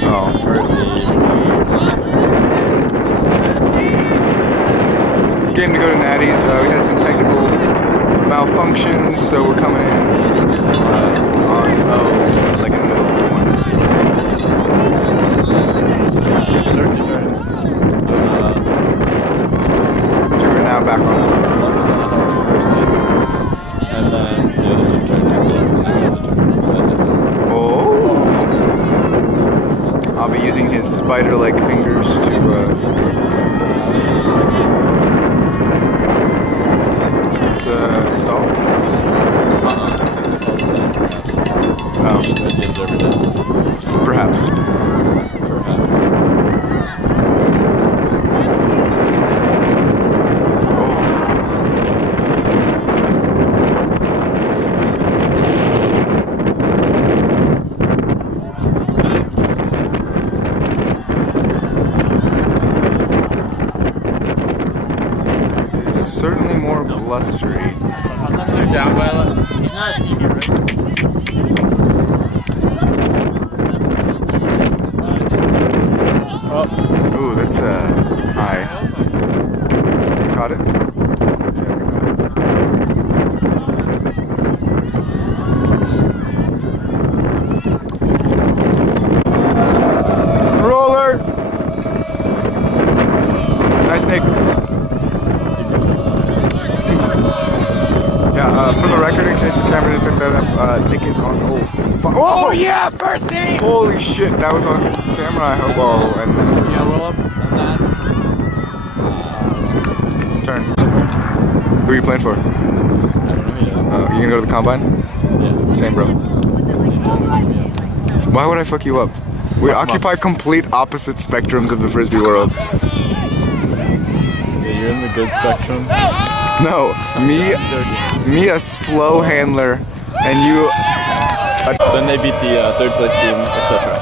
Oh. It's game to go to Natty's. We had some technical malfunctions, so we're coming in on like in the middle of one. So we're now back on offense. And then the other two turns. Oh! I'll be using his spider-like fingers to stall. Oh. Perhaps. Certainly more blustery. Unless they're down by a lot. He's not a senior, right? Oh. Ooh, that's high. Caught it? Yeah, we caught it. Roller! Nice, Nick. Yeah, for the record, in case the camera didn't pick that up, Nick is on. Oh, fuck. Oh, yeah, Percy! Holy shit, that was on camera, I hope. Oh, and then. Yeah, roll up. And that's. Turn. Who are you playing for? I don't know yet. You gonna go to the combine? Yeah. Same, bro. Why would I fuck you up? We occupy complete opposite spectrums of the frisbee world. Yeah, you're in the good spectrum. No, me a slow handler, and you. Then they beat the third place team, etc.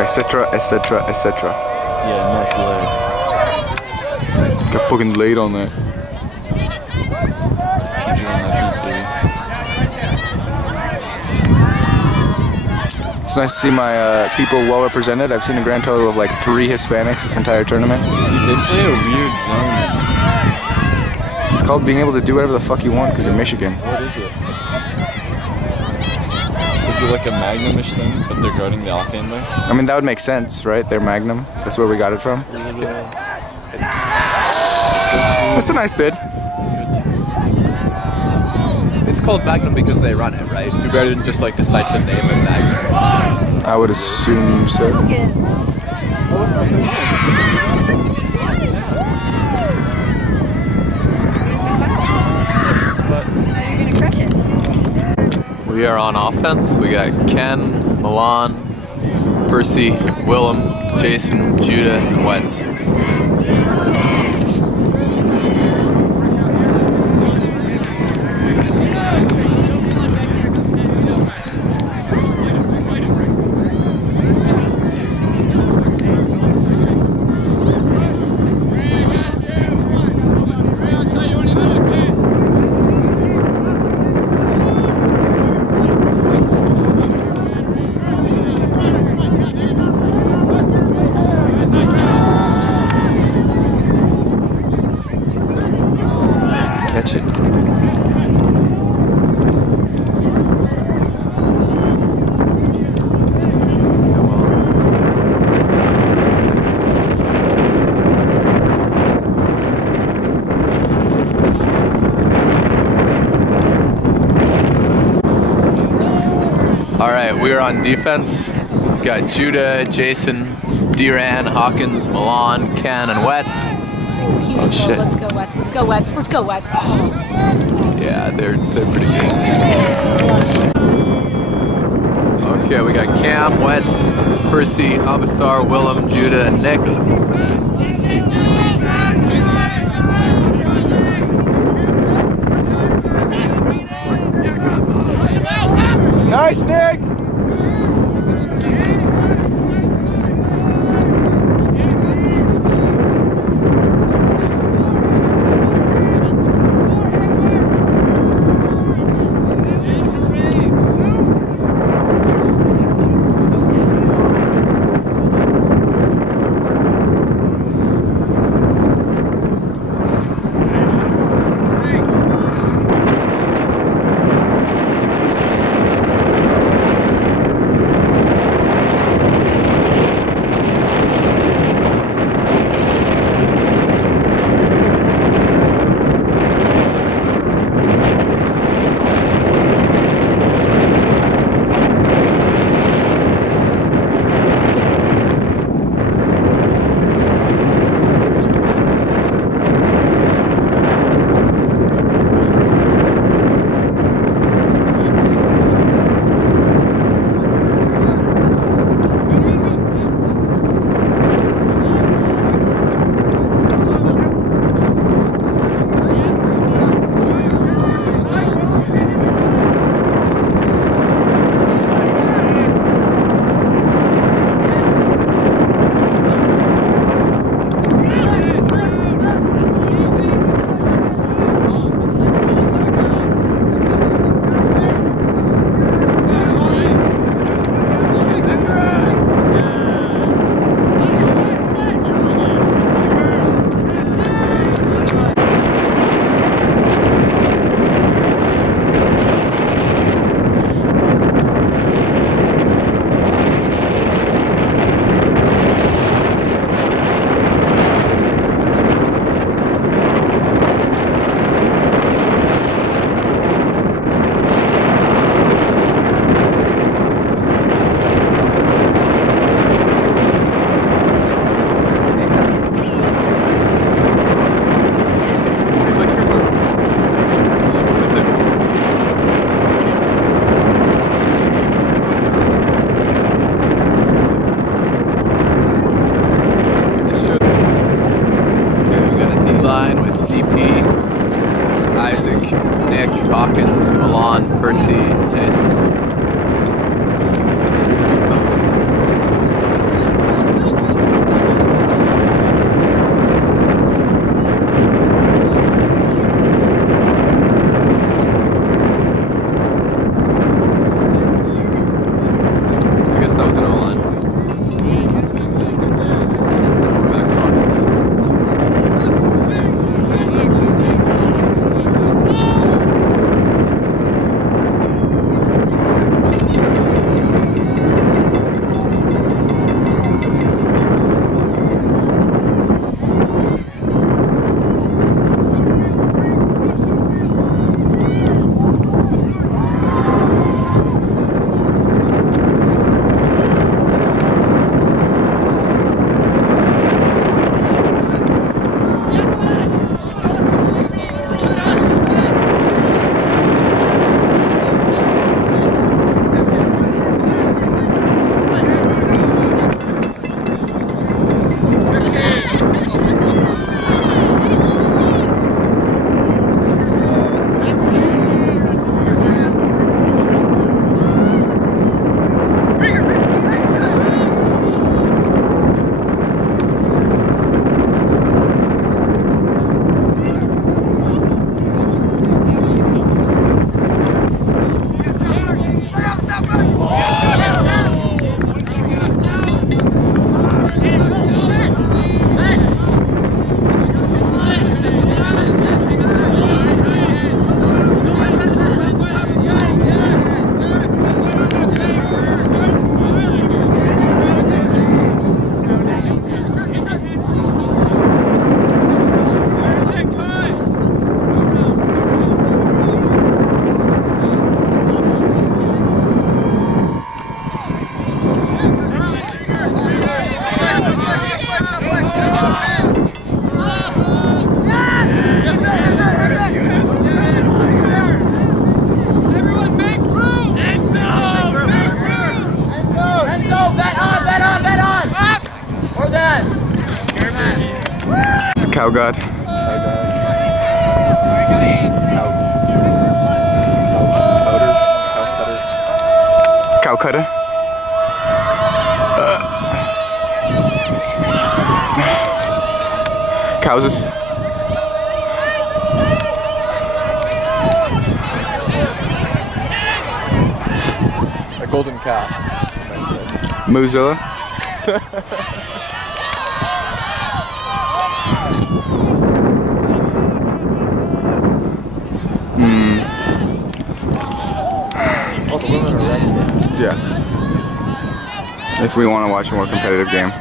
Etc. Etc. Etc. Yeah, nice leg. Got fucking laid on that. It's nice to see my people well represented. I've seen a grand total of like 3 Hispanics this entire tournament. They play a weird zone. It's called being able to do whatever the fuck you want because you're Michigan. What is it? Is it like a Magnum-ish thing, but they're guarding the off-handler? I mean, that would make sense, right? They're Magnum. That's where we got it from. That's a nice bid. It's called Magnum because they run it, right? So better than just like decide to name it Magnum. I would assume so. We are on offense. We got Ken, Milan, Percy, Willem, Jason, Judah, and Wetz. Catch it. All right, we are on defense. We got Judah, Jason, Duran, Hawkins, Milan, Ken, and Wetz. Oh shit. Let's go Wets. Let's go Wets. Let's go Wets. Yeah, they're pretty good. Okay, we got Cam, Wetz, Percy, Abasar, Willem, Judah, and Nick. Nice, Nick! Cow God. Cow cutter. Cowses. A golden cow. Mozilla. All the women are ready. Yeah. If we want to watch a more competitive game.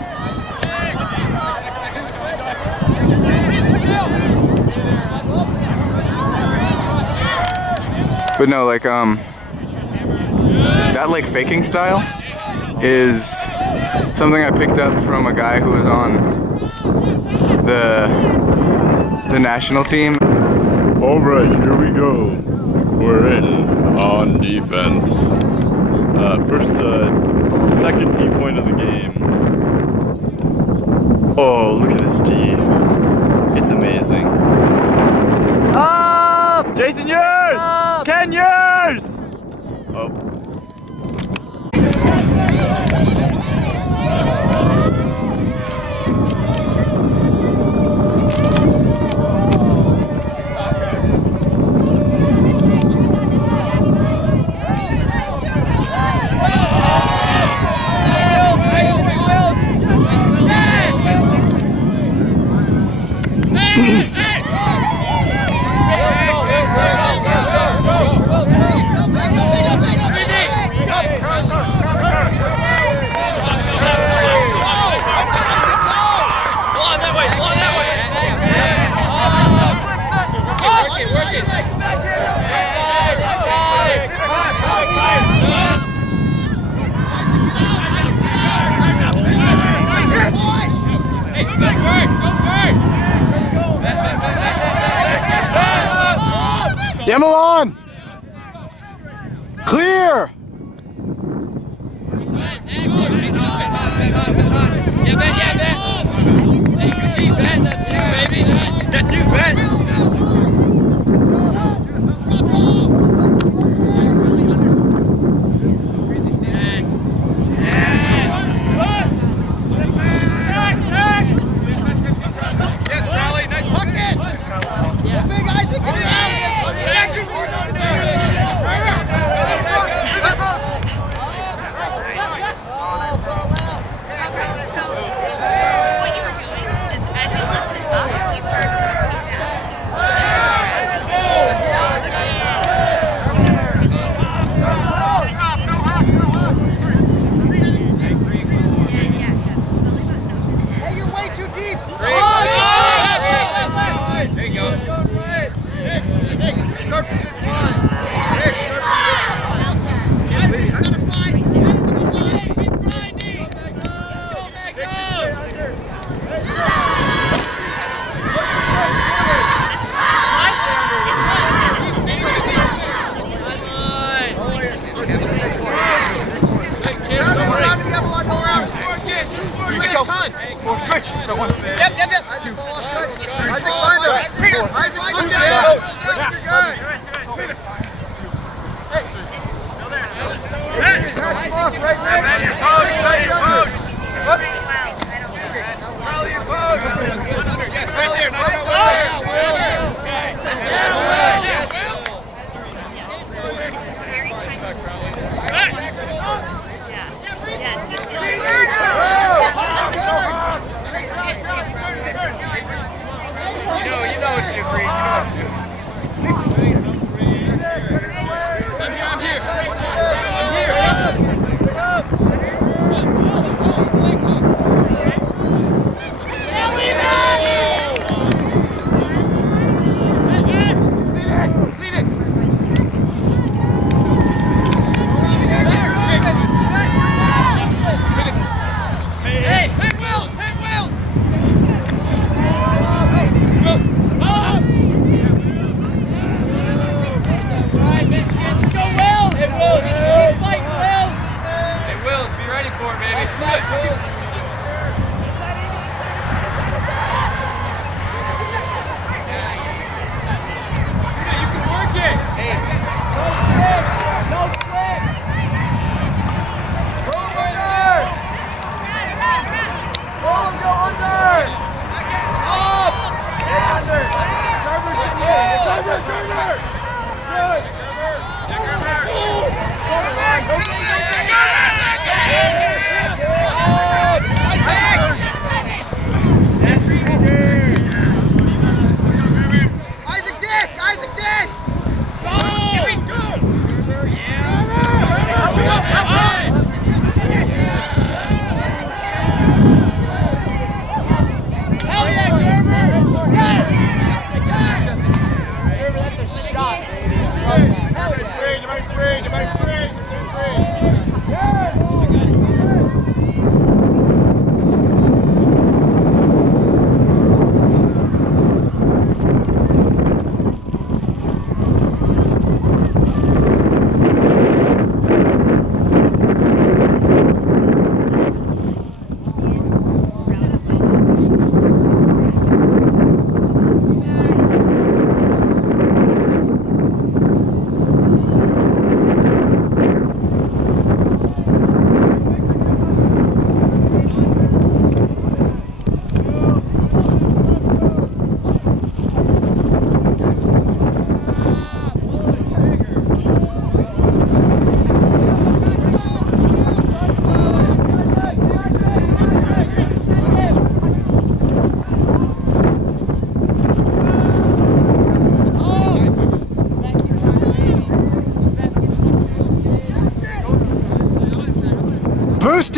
But no, like that like faking style is something I picked up from a guy who was on the national team. All right, here we go. We're in on defense. Second D point of the game. Oh, look at this D. It's amazing. Up! Jason, yours! Up! Ken, yours! Oh. Milan! Clear! That's you, Ben! Switch. So one. Yep. Two. Isaac, line up. Isaac, look at it.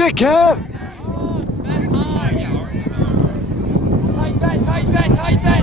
dickhead! Tight bet.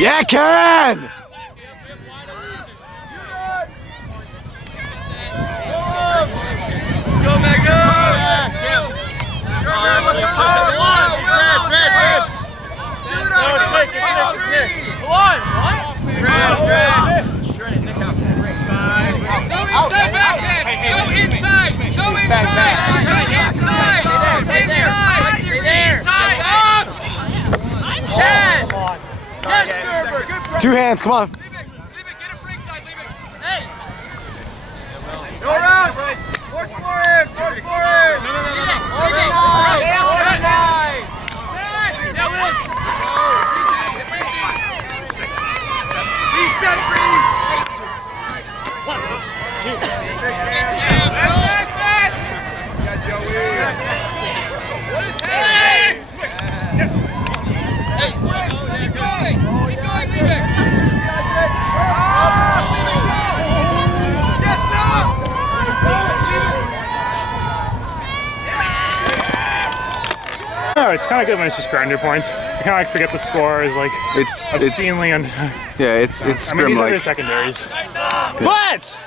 Yeah, Karen! Let's go, Mega! Two hands, come on. Leave it, get it ringside, leave it. Hey! Go around! Force forward! Force forward! Leave it! Reset, Breeze! 1, 2, 3. Got Joey. What is happening? Hey! Keep going! Keep going, leave it! Oh, it's kind of good when it's just grinder points. I kind of like forget the score is like It's obscenely and yeah, it's I mean, scrim these are like. the secondaries. What?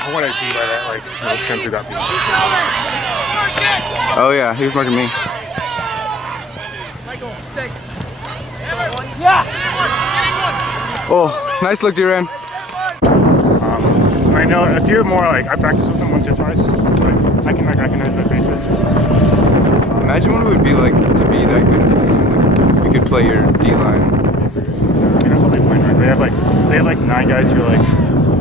Oh, what I do by that, like, no trim who got beat. Oh yeah, he was marking me. Oh, nice look, Duran. I know a few more, like, I practiced with them once or twice. Like, I can like recognize their faces. Imagine what it would be like to be that good of a team. Like, you could play your D-line. You know, something point. They have like 9 guys who like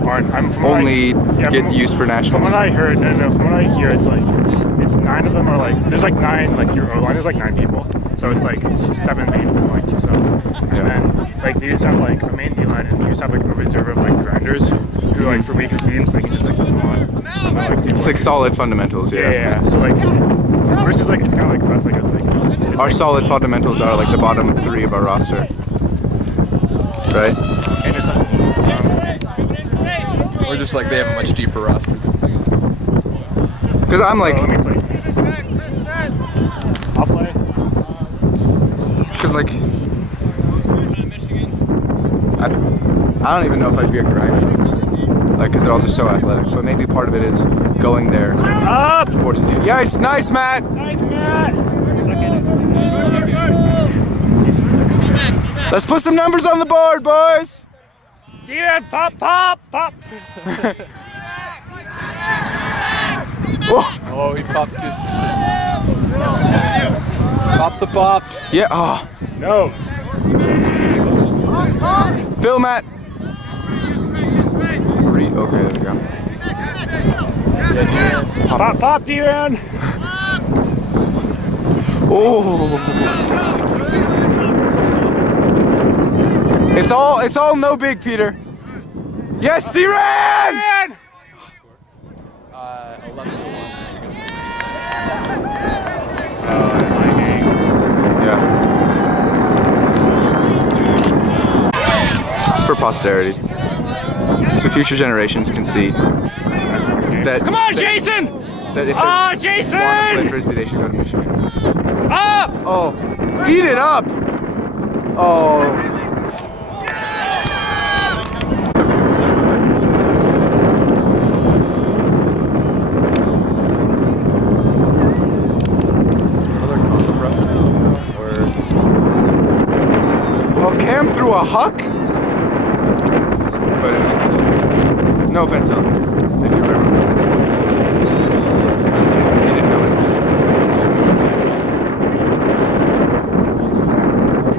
aren't. Only get used for nationals. From what I heard, no, from what I hear, it's like 9 of them are like there's like 9 like your O line is like 9 people, So it's like 7 mains and like 2 subs. And then like they just have like a main D-line and you just have like a reserve of like grinders who like for weaker teams they can just like put them on. And then, like, do, It's like solid fundamentals, yeah. So like versus like it's kind of like us, I guess. Like it's Our like, solid fundamentals are like the bottom 3 of our roster. Right? and it's not, Or just like they have a much deeper roster. Because I'm like, let me play. I'll play. because like, I don't even know if I'd be a grinder. Like, because they're all just so athletic. But maybe part of it is going there Up! forces you. Yes, nice, Matt. Nice, Matt! Let's put some numbers on the board, boys. Yeah, pop! Oh, he popped his. Pop the pop. Yeah. Oh, No. Phil, Matt. Okay, there we go. Pop, D-Ran! Oh. It's all no big, Peter. Yes, D-Ran! 11-1. Yeah. It's for posterity. So future generations can see that. Come on, Jason! That if they Ah, want to play Jason! frisbee, they should go to Michigan. Up! Oh, eat it up! Oh. Oh, Cam threw a huck? But it was too low. No offense, though. If you remember. He didn't know his mistake.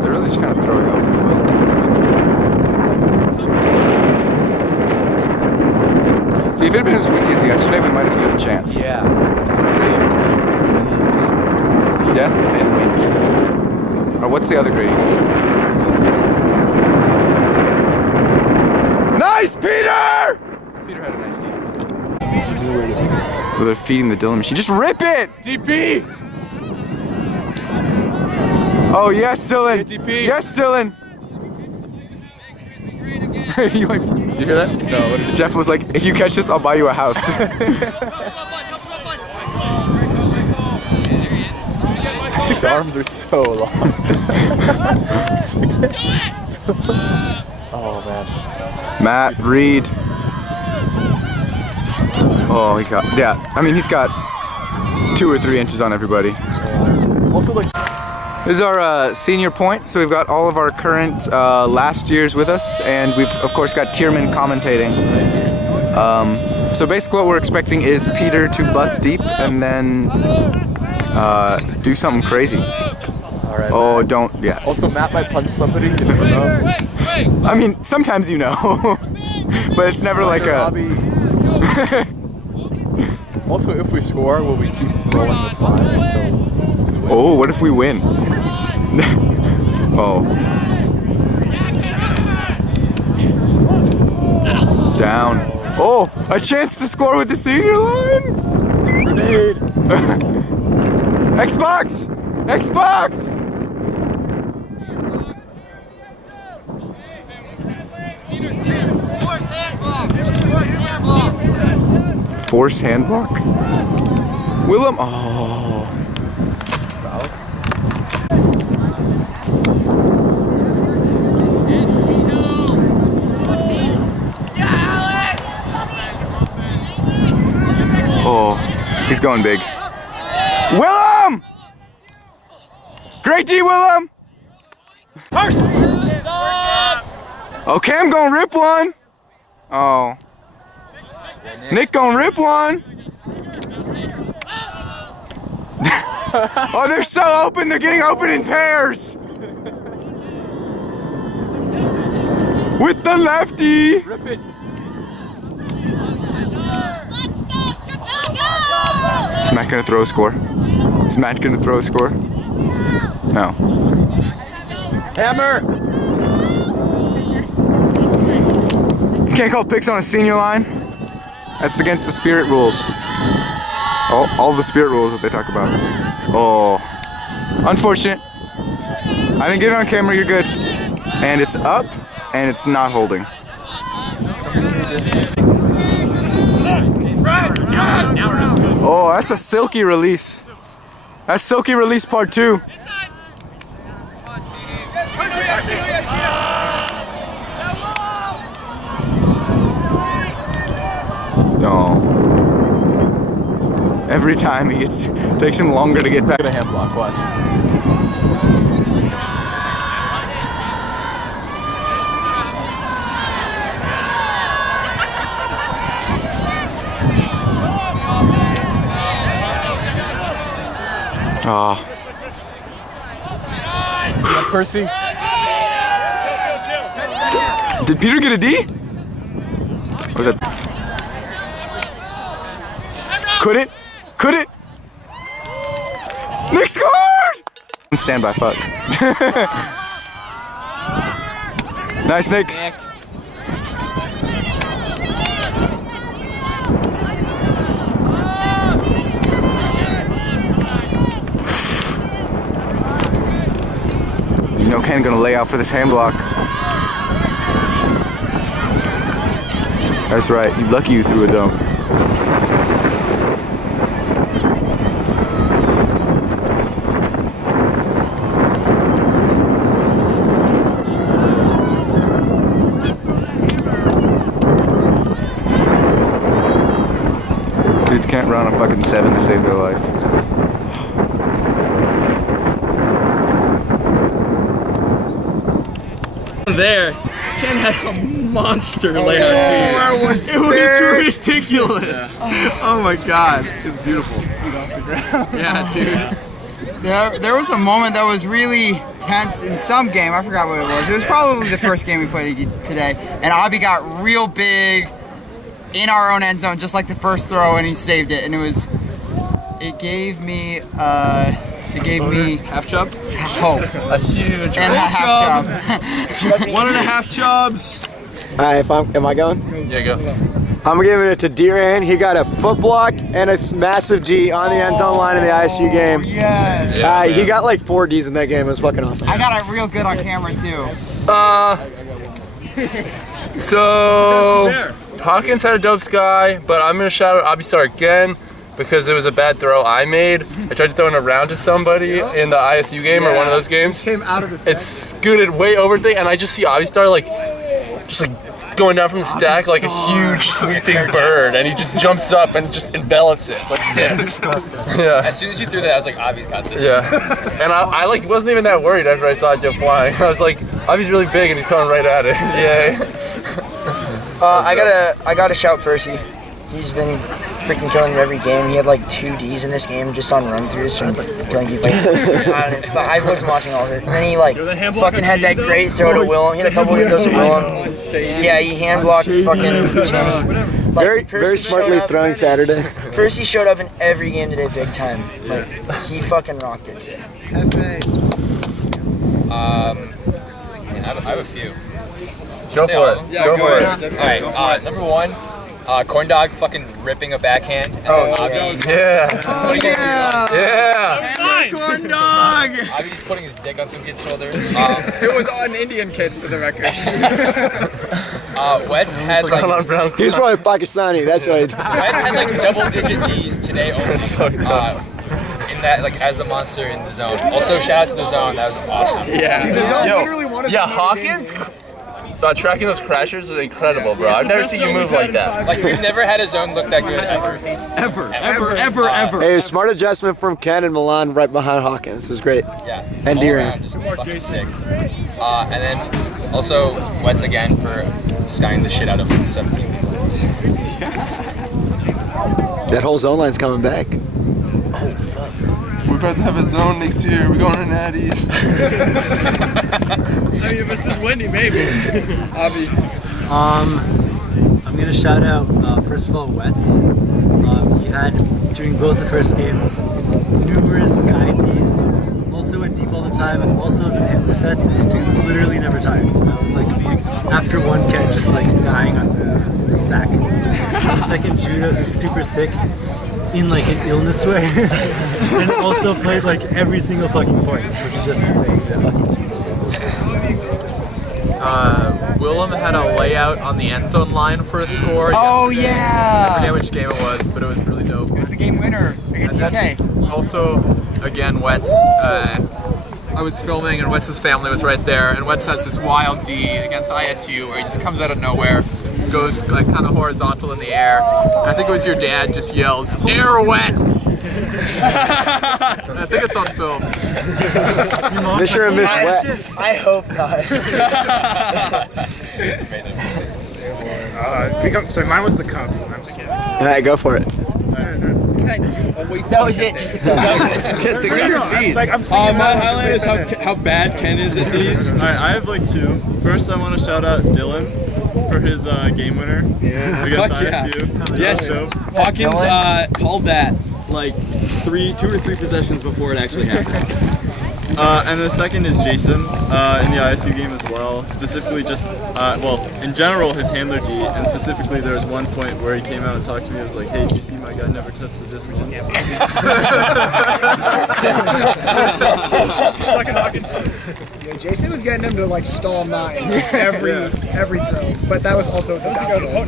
They're really just kind of throwing over the will. See, if it had been as windy as yesterday, we might have stood a chance. Yeah. Death and wind. Or what's the other grading? Nice, Peter! Peter had a nice game. Well, they're feeding the Dylan machine. Just rip it! DP! Oh, yes, Dylan. DP. Yes, Dylan. you hear that? No, what did Jeff was like, if you catch this, I'll buy you a house. His arms are so long. Oh, man. Matt Reed. Oh, he got, yeah. I mean, he's got 2 or 3 inches on everybody. Also, like, This is our senior point, so we've got all of our current last years with us, and we've of course got Tierman commentating. So basically what we're expecting is Peter to bust deep and then do something crazy. alright. Oh, don't, yeah. Also, Matt might punch somebody, you never know. I mean, sometimes you know, but it's never like a... Robbie. Also, if we score, will we keep rolling this line until we win? Oh, what if we win? Oh. Down. Oh, a chance to score with the senior line? Grenade! Xbox! Xbox! Force hand block? Willem? Oh. Oh, he's going big. Willem! Great D, Willem! Okay, I'm gonna rip one. Oh. Nick gonna rip one. Oh, they're so open. They're getting open in pairs. With the lefty. Rip it! Is Matt gonna throw a score? Is Matt gonna throw a score? No. Hammer! You can't call picks on a senior line. That's against the spirit rules. All the spirit rules that they talk about. Oh, unfortunate. I didn't get it on camera, you're good. And it's up, and it's not holding. Oh, that's a silky release. That's silky release part 2. No. Every time takes him longer to get back. A hand block, watch. Oh. Percy. Did Peter get a D? Or was it? Couldn't? Nick scored! Standby, fuck. Nice, Nick. You know Ken gonna lay out for this hand block. That's right, you lucky you threw a dunk. Dudes can't run a fucking 7 to save their life. There, Ken had a monster layout. That was It was ridiculous. Oh my god, it's beautiful. Yeah, dude. There was a moment that was really tense in some game. I forgot what it was. It was probably the first game we played today. And Abby got real big in our own end zone, just like the first throw, and he saved it. And it gave me Half chub? hope. A huge And a half job. 1.5 chubs. Alright, am I going? Yeah, go. I'm giving it to Duran. He got a foot block and a massive D on the end zone line in the ISU game. Yes. He got like 4 Ds in that game. It was fucking awesome. I got it real good on camera too. So Hawkins had a dope sky, but I'm gonna shout out Abby Star again because it was a bad throw I made. I tried to throw it around to somebody in the ISU game or one of those games. Came out of the stack. It scooted way over thing, and I just see Abby Star just going down from the stack like a huge sweeping bird, and he just jumps up and just envelops it like this. Yeah. As soon as you threw that, I was like, Avi's got this. Yeah. And I wasn't even that worried after I saw it go flying. I was like, Avi's really big and he's coming right at it. Yay. I gotta shout Percy. He's been freaking killing it every game. He had like 2 Ds in this game just on run-throughs from killing people. I wasn't watching all of it. And then he fucking had that great throw to Willem. He had a couple of those to Willem. Yeah, he hand blocked fucking Jenny. Very smartly throwing Saturday. Percy showed up in every game today big time. Like, he fucking rocked it today. I have a few. Go for it. Yeah, go for it. Alright, number 1, Corn Dog fucking ripping a backhand. Yeah. Oh yeah! Yeah. Corn Dog! Avi just putting his dick on some kid's shoulder. It was an Indian kid for the record. Wets had like He's probably Pakistani, that's why. Wets had like double-digit Ds today only. In that, like, as the monster in the zone. Also, shout out to the zone. That was awesome. Yeah. The zone literally won us. Hawkins tracking those crashers is incredible, bro. I've never seen you move like that. Like, we've never had a zone look that good ever. Hey, a smart adjustment from Ken and Milan right behind Hawkins. It was great. Yeah. And all Deering. around, just fucking sick. And then also Wets again for skying the shit out of like 17 people. That whole zone line's coming back. We're about to have a zone next year. We're going to Natties. I mean, if this is windy, maybe. Avi. I'm gonna shout out first of all Wets. He had during both the first games numerous sky Ds. also went deep all the time, and also was in handler sets, and dude was literally never tired. I was like, after one catch, just like dying on in the stack. And the second Judah, who's super sick, in like an illness way, and also played like every single fucking point, which is just insane. Willem had a layout on the end zone line for a score. Oh yesterday. yeah! I forget which game it was, but it was really dope. It was the game winner against UK. Also, again, Wetz, I was filming and Wetz's family was right there, and Wetz has this wild D against ISU where he just comes out of nowhere, goes like kind of horizontal in the air, and I think it was your dad just yells, "Air Wetz!" I think it's on film. Mr. and Miss Wetz. I hope not. It's amazing. So mine was the cup. I'm just kidding. Alright, go for it. That was it, just the cup. Like, I'm my highlight is how bad Ken is at these. Alright, I have like two. First, I want to shout out Dylan for his game winner against ISU. Yes, Hawkins called that like 2 or 3 possessions before it actually happened. And the second is Jason in the ISU game as well. Specifically, just in general, his handler D, and specifically, there was one point where he came out and talked to me. I was like, "Hey, did you see my guy never touched the disc once?" Yeah, Jason was getting him to like stall 9 every throw, but that was also the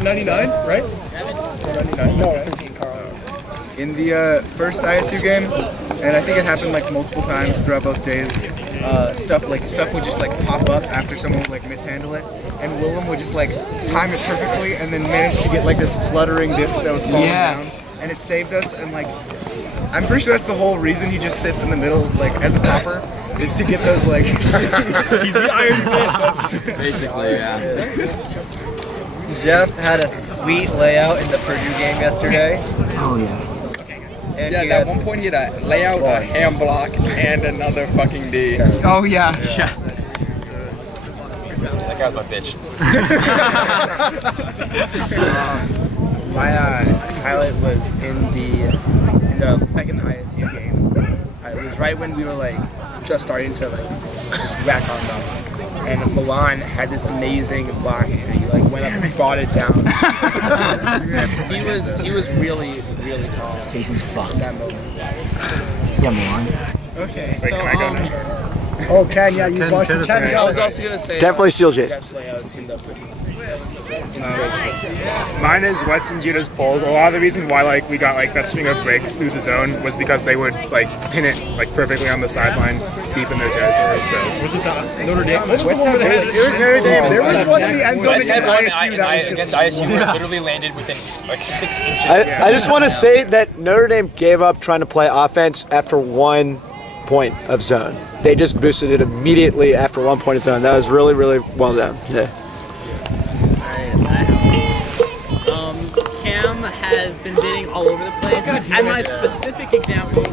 99, right? 99. No, 13, Carl. In the first ISU game, and I think it happened like multiple times throughout both days, stuff would just like pop up after someone would like mishandle it, and Willem would just like time it perfectly and then manage to get like this fluttering disc that was falling down, and it saved us. And like, I'm pretty sure that's the whole reason he just sits in the middle like as a popper, is to get those like shitty. He's the Iron Fist. Basically, yeah. Jeff had a sweet layout in the Purdue game yesterday. Oh yeah. And at one point he had a layout, a ham block, and another fucking D. Oh yeah. Yeah. That guy was my bitch. My highlight was in the second ISU game. It was right when we were like just starting to like just rack on them, and Milan had this amazing block, and he like went up and brought it down. he was really tall. Jason's fucked. That moment. Yeah, Milan. Okay, Wait, so can I go now? Oh, Ken, yeah, you bought Ken. I was also gonna say Definitely steal Jason. Jeff's layouts in the Purdue inspiration. Mine is Wetz and Judah's pulls. A lot of the reason why like we got like that string of breaks through the zone was because they would like pin it like perfectly on the sideline, deep in their territory. So Was it the Notre Dame? it was Notre Dame. There was one in the end zone Wetz had against one ISU that was against just... ISU where it literally landed within like 6 inches. I just want to say that Notre Dame gave up trying to play offense after 1 point of zone. They just boosted it immediately after 1 point of zone. That was really, really well done. Yeah. Cam has been bidding all over the place, and my specific example is...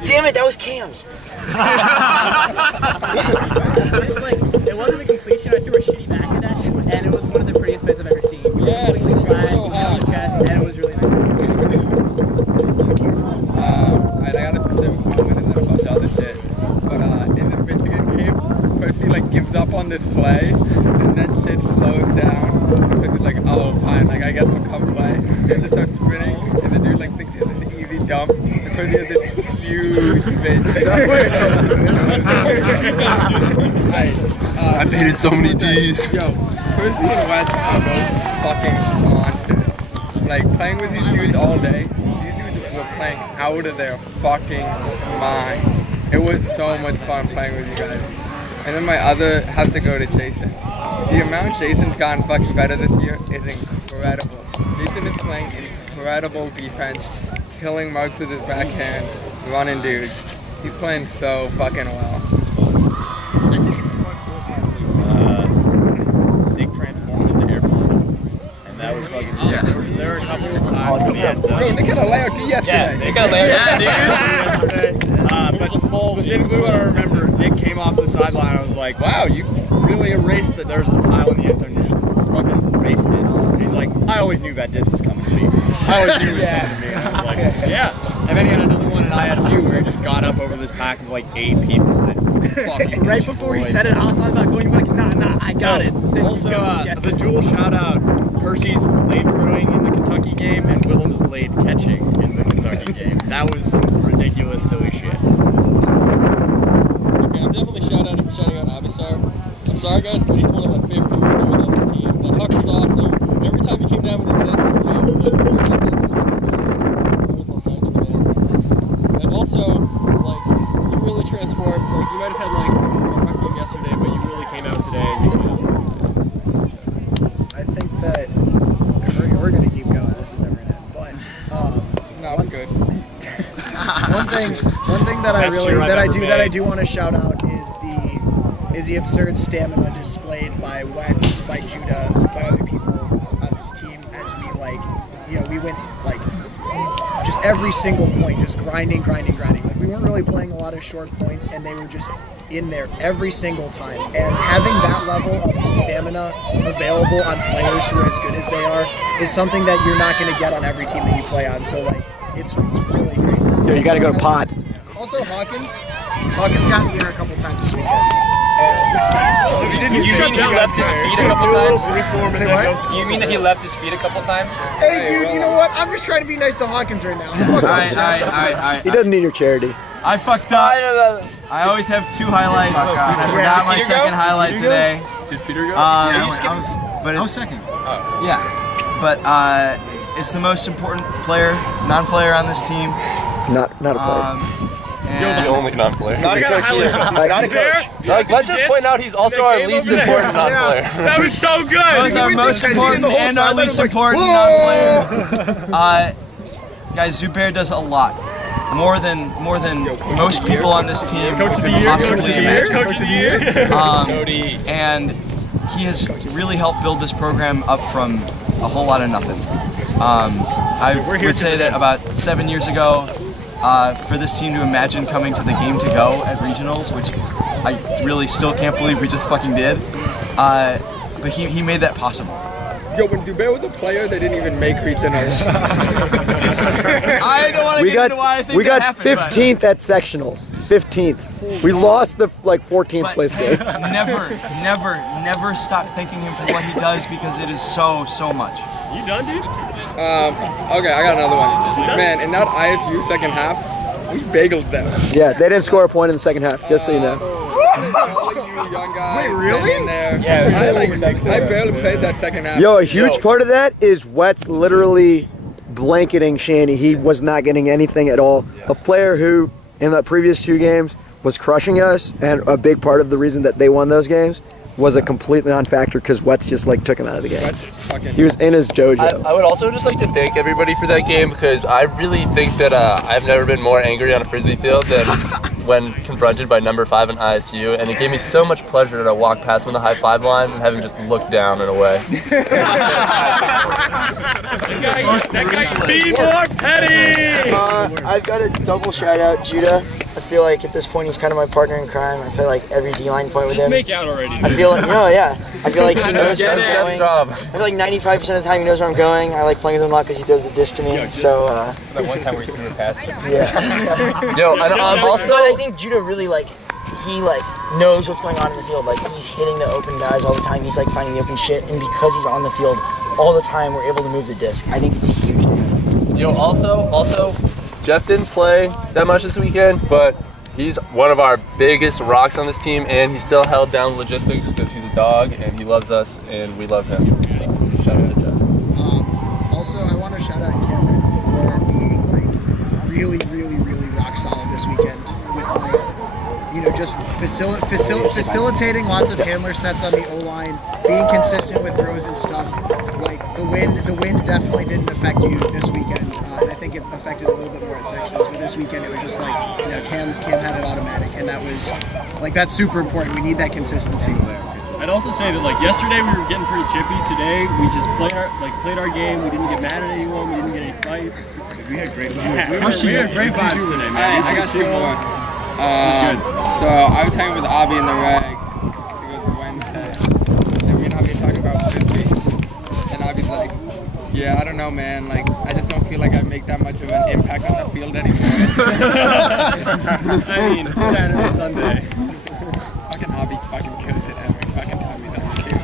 Damn it, that was Cam's. It's like, it wasn't a completion, I threw a shitty back at that shit, and it was one of the prettiest bids I've ever seen. Yes, so on the chest, and it was really nice. I got a specific moment and then a bunch of other shit. But in this Michigan game, Percy like gives up on this play, and then shit slows down. Because it's like, oh fine, like I guess I'll come play. And it starts spinning, and the dude like thinks he has this easy dump. And Percy has this huge bitch. I baited so many D's. Yo, Percy and Wetz are both fucking monsters. Like playing with these dudes all day. These dudes were playing out of their fucking minds. It was so much fun playing with you guys. And then my other has to go to Jason. The amount Jason's gotten fucking better this year is incredible. Jason is playing incredible defense, killing marks with his backhand, running dudes. He's playing so fucking well. Nick transformed into airplane, and that was fucking sick. There were a couple of times in the end zone. Hey, they got a layout D yesterday. Yeah, they got a layout yesterday. But specifically what I remember, Nick came off the sideline. I was like, wow, you really erased that there's a pile in the end zone. You just fucking erased it. And he's like, I always knew that disc was coming to me. I always knew it was coming to me. And I was like, yeah. And then he had another one at ISU where he just got up over this pack of like 8 people. And fucking Right before he said it, I thought about going like, nah, I got it. Then Also, he goes and gets the it. dual shout out: Percy's blade throwing in the Kentucky game and Willem's blade catching in the Kentucky game. That was some ridiculous, silly shit. Okay, I'm definitely shouting out Abisar. I'm sorry guys, but he's one of my favorite people on this team. That huck was awesome. Every time he came down with a disc, you know, it was a great chance to score goals. I was all tied to the man. And also, like, you really transformed. Like, you might have had like a rough game yesterday, but you really came out today and you came out today. I think that if we're gonna keep going. This is never gonna end. But No, I'm good. one thing that I do want to shout out is the absurd stamina displayed by Wetz, by Judah, by other people on this team as we we went like just every single point, just grinding. Like we weren't really playing a lot of short points, and they were just in there every single time. And having that level of stamina available on players who are as good as they are is something that you're not going to get on every team that you play on. So like it's really great. Yeah, you got to go to pod. Also, Hawkins got me here a couple times this weekend. Do you mean he left his feet a couple times? Say what? Do you mean that he left his feet a couple times? Hey, dude, you know what? I'm just trying to be nice to Hawkins right now. He doesn't need your charity. I fucked up. I always have 2 highlights, and I forgot my second highlight today. Did Peter go? I was second. Oh. Yeah, but it's the most important non-player on this team. Not a player. You're the only non-player. Not a coach. Like, let's just point out he's also our least important non-player. That was so good. Both our most important and our least important non-player. Guys, Zubair does a lot. More than most people on this team could possibly imagine. Coach of the year. And he has really helped build this program up from a whole lot of nothing. I would say that about 7 years ago, for this team to imagine coming to the game to go at regionals, which I really still can't believe we just fucking did, but he made that possible. Yo, when Zubair was a player, they didn't even make regionals. I don't want to get into why I think we got that happened, 15th at sectionals. 15th. We lost the 14th place game. Never stop thanking him for what he does, because it is so much. You done, dude? Okay, I got another one. Man, in that ISU second half, we bageled them. Yeah, they didn't score a point in the second half, just so you know. Wait, really? Yeah, I barely played that second half. Yo, a huge part of that is Wetz literally blanketing Shanny. He was not getting anything at all. A player who, in the previous 2 games, was crushing us, and a big part of the reason that they won those games was a complete non-factor because Wetz just took him out of the game. He was in his dojo. I would also just like to thank everybody for that game, because I really think that I've never been more angry on a frisbee field than when confronted by number 5 in ISU, and it gave me so much pleasure to walk past him on the high 5 line and have him just look down and away. That guy be more petty! I've got a double shout out, Judah. I feel like at this point he's kind of my partner in crime. I play like every D-line point with him. Just make out already. I feel like, I feel like he knows where I'm going. I feel like 95% of the time he knows where I'm going. I like playing with him a lot because he throws the disc to me. So, that one time where he threw it past you. Yeah. Yo, and also, I think Judah really he knows what's going on in the field. Like he's hitting the open guys all the time. He's finding the open shit, and because he's on the field all the time, we're able to move the disc. I think it's huge. Yo, also, Jeff didn't play that much this weekend, but he's one of our biggest rocks on this team, and he still held down the logistics because he's a dog and he loves us and we love him. So, shout out to Jeff. Also, I want to shout out Cameron for being really rock solid this weekend with just facilitating lots of handler sets on the O-line, being consistent with throws and stuff. The wind definitely didn't affect you this weekend. And I think it affected a little bit more at sectionals, but this weekend it was just Cam had it automatic, and that was that's super important. We need that consistency. I'd also say that yesterday we were getting pretty chippy. Today we just played our game. We didn't get mad at anyone. We didn't get any fights. We had great vibes. We had great vibes today, man. I got 2 more. It was good. So I was hanging with Abby in the rag. It was Wednesday, and me and Abby talking about frisbee. And Abby's like, "Yeah, I don't know, man. I just don't feel like I make that much of an impact on the field anymore. I mean, Saturday, Sunday. Fucking Abby fucking kills it every fucking time he's on the field.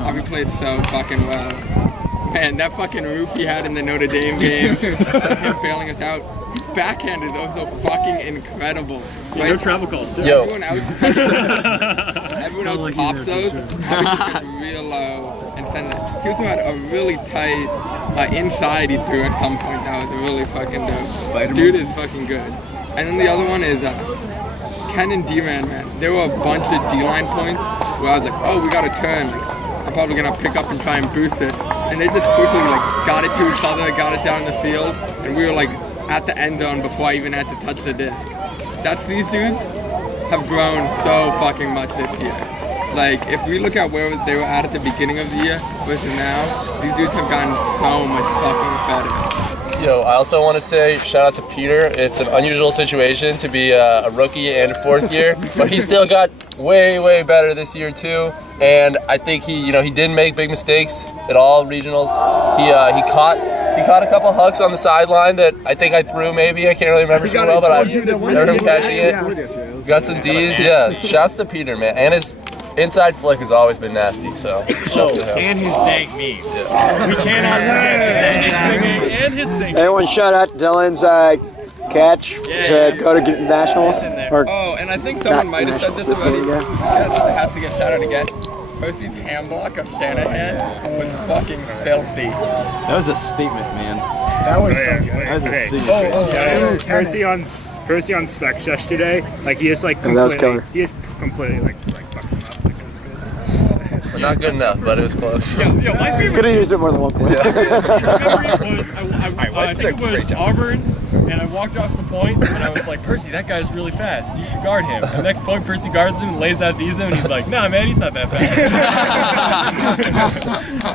Abby played so fucking well. Man, that fucking roof he had in the Notre Dame game, him bailing us out. His backhanded, that was so fucking incredible. Yeah, no travel calls too. Everyone else pops those. Abby took it real low and sent it. He also had a really tight inside he threw at some point. That was really fucking dope. Dude is fucking good. And then the other one is Ken and D-Man, man. There were a bunch of D-line points where I was like, oh, we got to turn. Like, I'm probably going to pick up and try and boost this. And they just quickly got it to each other, got it down the field, and we were at the end zone before I even had to touch the disc. These dudes have grown so fucking much this year. If we look at where they were at the beginning of the year versus now, these dudes have gotten so much fucking better. Yo, I also want to say shout out to Peter. It's an unusual situation to be a rookie and fourth year, but he still got way better this year too. And I think he didn't make big mistakes at all regionals. He caught a couple hucks on the sideline that I think I threw maybe. I can't really remember too well, but I remember him catching it. Got some D's. Yeah, shouts to Peter, man. And his inside flick has always been nasty, so shouts to him. And his dank meme. Yeah. We cannot forget his singing and his singing. Everyone shout out to Dylan's catch to go to nationals. Oh, and I think someone might have said this already. It has to get shout out again. Percy's hand block of Shanahan was fucking filthy. That was a statement, man. That was so good. That was a statement. Percy on spec shush today. He just completely fucked him up. It was good. Not good enough, but it was close. Could have used it more than one point. I think it was Auburn, and I walked off the point, and I was like, Percy, that guy's really fast. You should guard him. The next point, Percy guards him, lays out Diesel, and he's like, nah, man, he's not that fast. I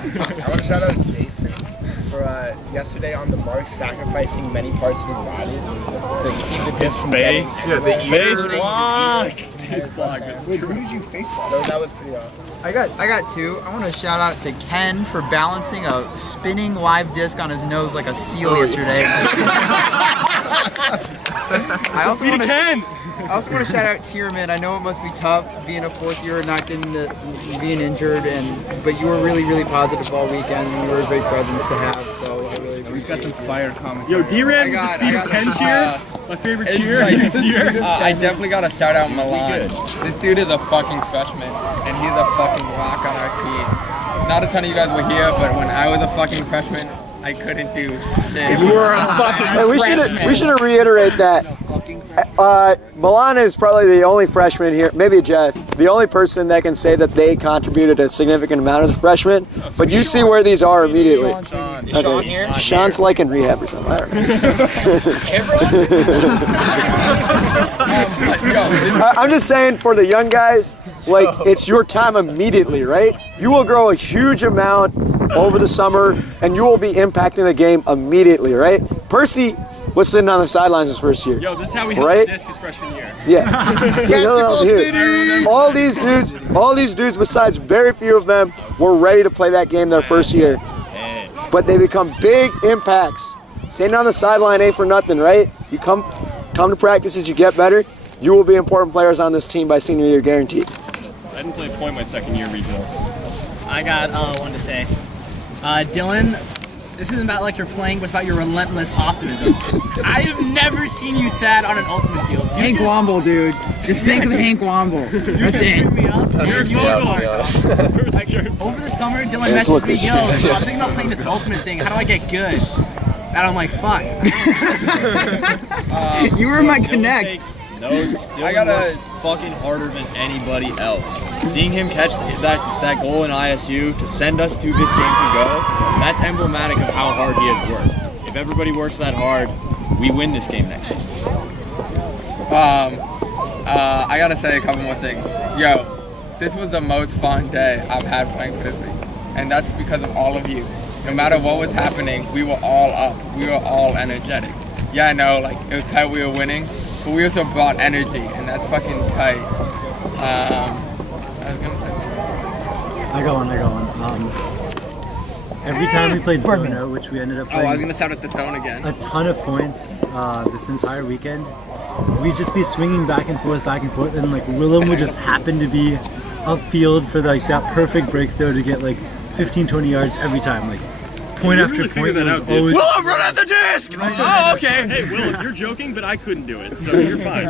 want to shout out Jason for yesterday on the mark sacrificing many parts of his body to keep the disc from getting. Yeah, the ears. Face block. Wait, who did you face block? That was pretty awesome. I got two. I want to shout out to Ken for balancing a spinning live disc on his nose like a seal yesterday. I also want to shout out Tierman. I know it must be tough being a fourth year and not being injured, but you were really positive all weekend. And you were a great presence to have. So I really appreciate. He's got some fire commentary. Yo, D-Ran with the speed of Ken cheer. My favorite cheer this year. I definitely got to shout out Milan. This dude is a fucking freshman, and he's a fucking rock on our team. Not a ton of you guys were here, but when I was a fucking freshman, I couldn't do shit. You were a fucking freshman. We should reiterate that. Milan is probably the only freshman here, maybe Jeff, the only person that can say that they contributed a significant amount as a freshman. But you see where these are immediately. Sean here? Sean's like in rehab or something. I don't know. I'm just saying for the young guys, it's your time immediately, right? You will grow a huge amount over the summer, and you will be impacting the game immediately, right? Percy was sitting on the sidelines his first year. Yo, this is how we hit the disc his freshman year. Yeah. All these dudes, besides very few of them, were ready to play that game their first year. But they become big impacts. Sitting on the sideline ain't for nothing, right? You come to practices, you get better. You will be important players on this team by senior year, guaranteed. I didn't play a point my second year regionals. I got one to say. Dylan, this isn't about you're playing, but it's about your relentless optimism. I have never seen you sad on an ultimate field. Hank Womble, dude. Just think of Hank Womble. That's it. Me up. Over the summer, Dylan messaged me, yo, so I'm thinking about playing this ultimate thing. How do I get good? And I'm like, fuck. You were my connect. Notes. I got fucking harder than anybody else. Seeing him catch that goal in ISU to send us to this game to go, that's emblematic of how hard he has worked. If everybody works that hard, we win this game next year. I gotta say a couple more things. Yo, this was the most fun day I've had playing Frisbee, and that's because of all of you. No matter what was happening, we were all up. We were all energetic. Yeah, I know, it was tight we were winning, but we also brought energy, and that's fucking tight. I was gonna say. I go on. every time we played Zona, which we ended up Oh, I was playing gonna shout at the tone again. a ton of points this entire weekend, we'd just be swinging back and forth, and like Willem would just happen to be upfield for like that perfect break throw to get like 15, 20 yards every time. Like point after point was always. Willem, run out the disc! Oh, okay. Hey, Willem, you're joking, but I couldn't do it, so you're fine.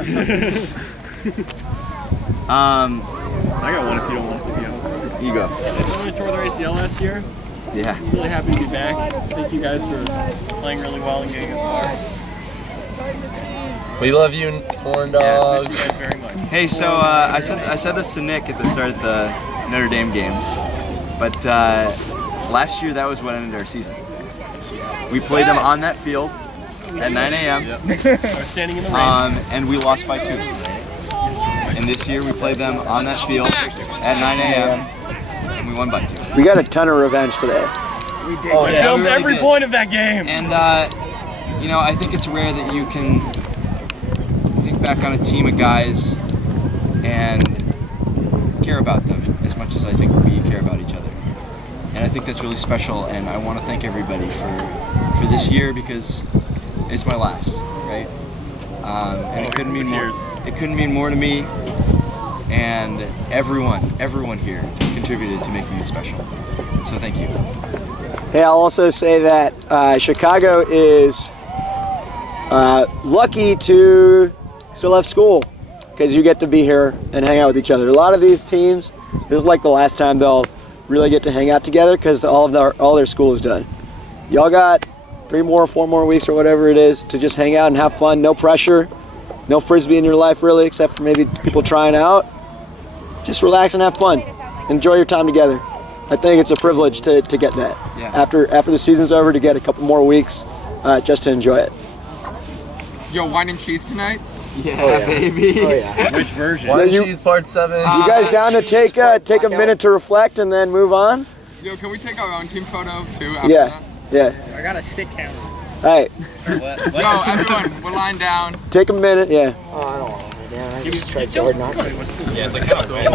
I got one if you don't want to go. You go. As someone who tore their ACL last year, Yeah. I was really happy to be back. Thank you guys for playing really well and getting us far. We love you, corn dog. Miss you guys very much. Hey, so I said this to Nick at the start of the Notre Dame game, but last year that was what ended our season. We played them on that field at 9 a.m. I was standing in the rain. And we lost by 2. And this year we played them on that field at 9 a.m. and we won by 2. We got a ton of revenge today. We did. I filmed every point of that game. And you know, I think it's rare that you can think back on a team of guys and care about them as much as I think we care about each other. And I think that's really special, and I want to thank everybody for this year because it's my last, right? And it couldn't mean more. It couldn't mean more to me, and everyone here contributed to making it special. So thank you. Hey, I'll also say that Chicago is lucky to still have school because you get to be here and hang out with each other. A lot of these teams, this is like the last time they'll really get to hang out together because all their school is done. Y'all got 4 more weeks or whatever it is to just hang out and have fun. No pressure, no frisbee in your life really, except for maybe people trying out. Just relax and have fun. Enjoy your time together. I think it's a privilege to get that. Yeah. After the season's over, to get a couple more weeks just to enjoy it. Yo, wine and cheese tonight? Yeah, baby. Oh yeah. Which version? Wine and cheese part 7. You guys down to take a minute to reflect and then move on? Yo, can we take our own team photo too after Yeah. that? Yeah. I got a sick camera. Hey, Yo, everyone, we're lying down. take a minute. Yeah. Oh, I don't want to, man. I just tried so hard not to. Yeah, it's like kind of wet.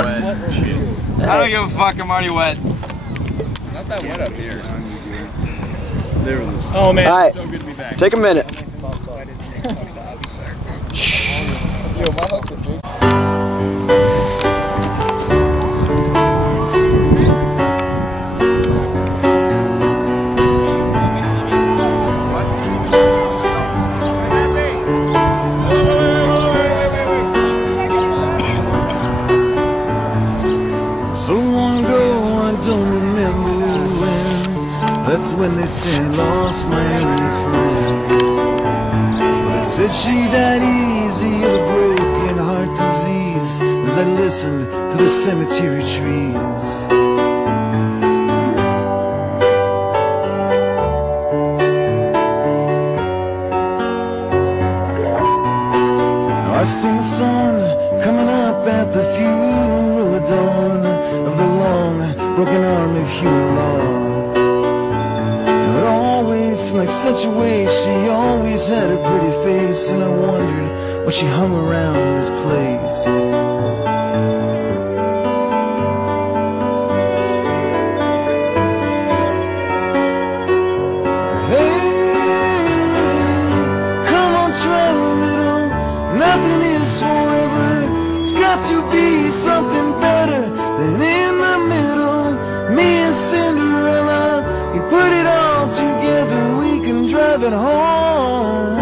I don't give a fuck, I'm already wet. Not that wet up here. Oh man, All right. it's so good to be back. Take a minute. Yo, my hook with Jason. So long ago, I don't remember when. That's when they say I lost my only friend. But they said she died easy of a broken heart disease as I listened to the cemetery trees. Now I sing the song coming up at the funeral at dawn of the long broken arm of human law. Now it always seemed like such a waste. She always had a pretty face, and I wondered why she hung around this place. Nothing is forever. It's got to be something better than in the middle. Me and Cinderella, we put it all together. We can drive it home.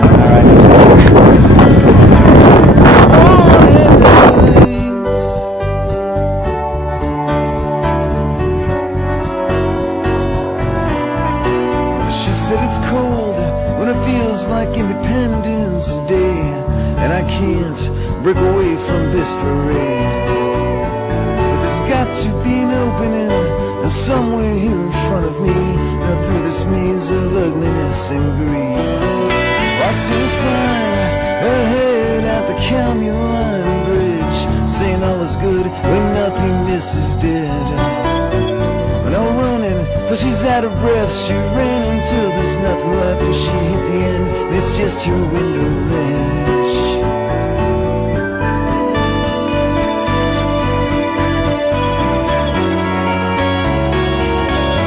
She said it's cold when it feels like Independence Day, and I can't break away from this parade. But there's got to be an opening somewhere here in front of me, now through this maze of ugliness and greed. I see a sign ahead at the County Line Bridge, saying all is good when nothingness is dead. No running till she's out of breath. She ran until there's nothing left, and she hit the end, and it's just your window ledge.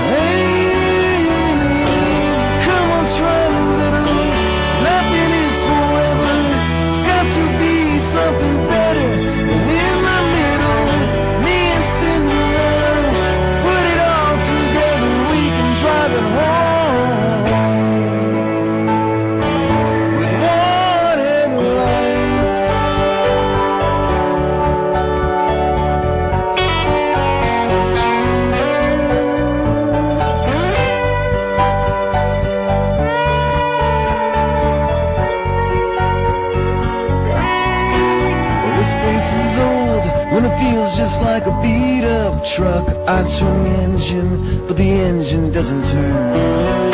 Hey, When it feels just like a beat up truck, I turn the engine, but the engine doesn't turn.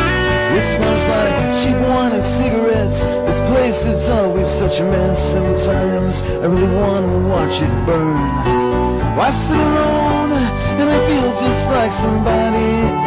It smells like cheap wine and cigarettes. This place, it's always such a mess. Sometimes I really want to watch it burn. Why sit alone and I feel just like somebody